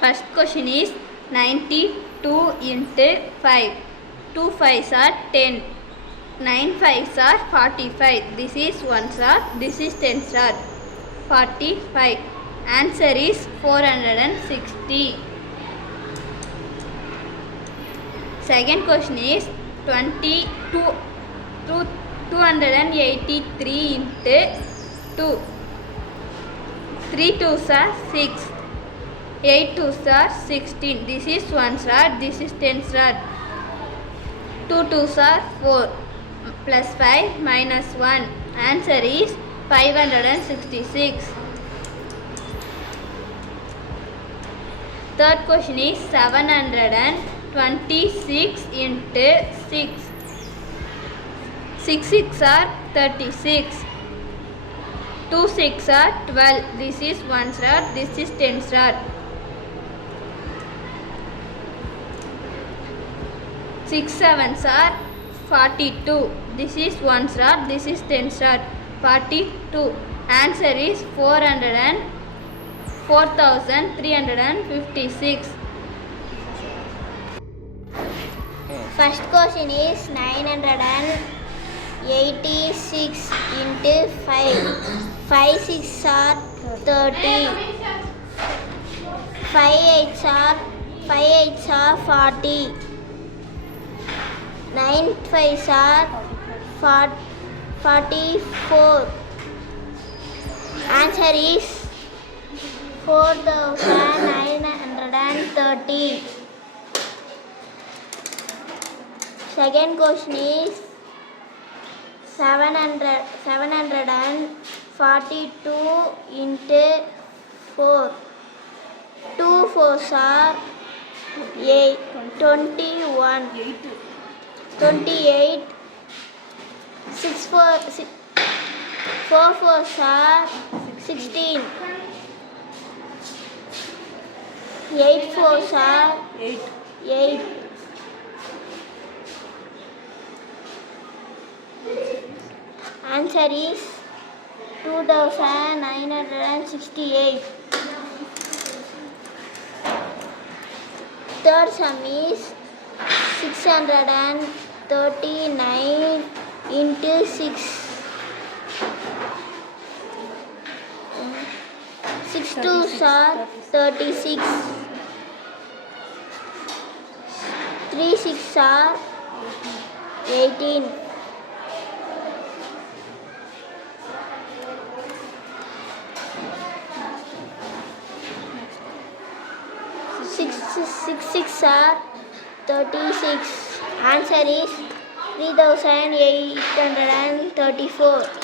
First question is 92 into 5. 2 5s are 10. 9 5s are 45. This is 1 star. This is 10 star. 45. Answer is 460. Second question is 283 into 2. 3 2s are 6. 8 2s are 16. This is 1 star. This is 10 star. 2 2s are 4. Plus 5 minus 1. Answer is 566. Third question is 726 into 6. 6 6 are 36. 2 6 are 12. This is 1 star. This is 10 star. 6 7s are 42. This is 1 star. This is 10 star. 42. Answer is 4,356. First question is 986 into 5. 5 6 are 30. 5 8s are 40. 9 5s are 44. Answer is 4,930. Second question is 742 into 4. 2 4s are 8. 21. 28. 4 4s are 16. 8 4s are 8. Answer is 2,968. Third sum is 639 into 6. 6 2s are 36. 3 6 are 18. 6 6 are 36. Answer is 3,834.